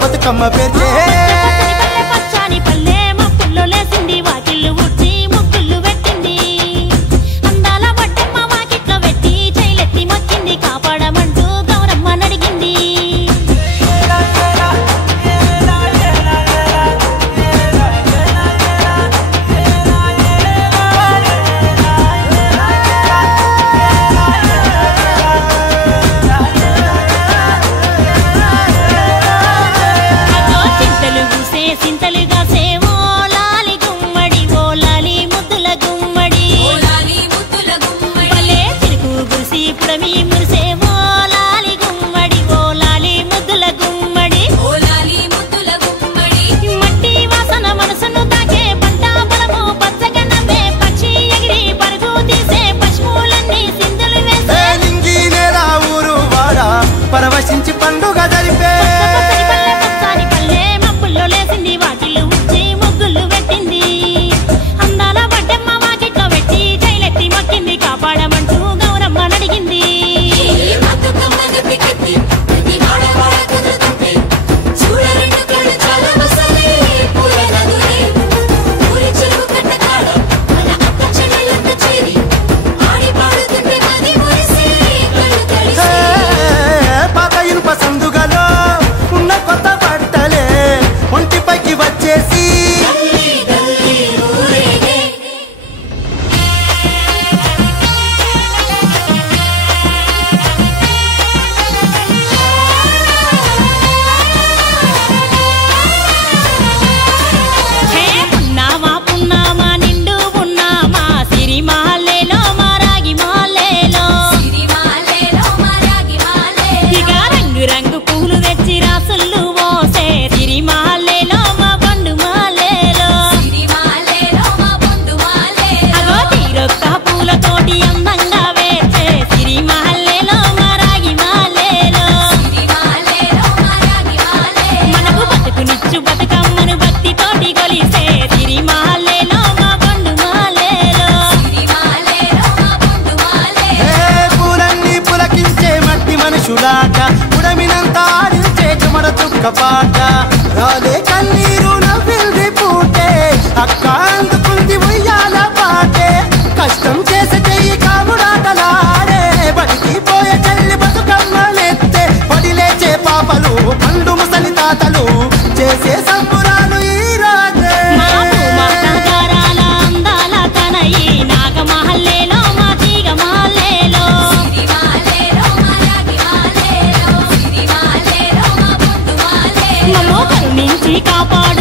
బతుకమ్మ పేర్చే పచ్చని పల్లె మప్పుల్లో లేసింది వాకిళ్ళు ఊడ్చి ముగ్గులు పెట్టింది అందాల బట్టమ్మ వాకిట్లో పెట్టి చైలెత్తి మొక్కింది కాపాడమంటూ గౌరమ్మ నడిగింది సింతలుగా సేవో లాలి గుమ్మడి ఓ లాలి ముద్దుల గుమ్మడి భలే చిరుకు గురిసి పుడమి మురిసేవో లాలి గుమ్మడి ఓ లాలి ముద్దుల గుమ్మడి మట్టి వాసన మనసును తాకే పంట బలము పచ్చగా నవ్వే పక్షి ఎగిరి పరుగు తీసే పశువులన్నీ సింధులు వేసే నింగి నేల ఊరు వాడ పరవశించి పండుగ జరిపే లేసింది వాకిళ్ళు ఉచ్చి ముగ్గులు పెట్టింది అందాల బట్టమ్మ వాకిట్లో పెట్టి చైలెత్తి మొక్కింది కాపాడమంటూ గౌరమ్మ నడిగింది పాత ఇనుప సందుగలో ఉన్న కొత్త బట్టలే ఒంటిపైకి వచ్చేసి పున్నామా పున్నామా నిండు పున్నామా సిరి మాలేలో మారాగి మాలేలో ఇక రంగు రంగు పూలు తెచ్చి రాసులు మోసే సిరి మాలేలో మా పండు మాలేలో అగో తీరొక్క పూలతోటి అందంగా వేసే సిరి మాలేలో మారాగి మాలేలో మనకు బతుకునిచ్చు బతుకమ్మను భక్తితోటి కొలిసే సిరి మాలేలో మా పండు మాలేలో పూలన్నీ పులకించే మట్టి మనుషులాట ఉడమినంత ఆడించే చుమడ చుక్క పాట రాలే కన్నీరు నవ్వింది పూటే అక్క అందుకుంది ఉయ్యాల పాటే కష్టం చేసే చెయ్యి కాముడాటలాడే బడికి పోయే చెల్లి బతుకమ్మలెత్తే పడి లేచే పాపలు పండు ముసలి తాతలు చేసే సంబురాలు ఈ రోజే మా భూమాతాగారాల అందాల తనయి నాగమహల్లేలో మా తీగ మహల్లేలో మమ్మో కరుణించి కాపాడు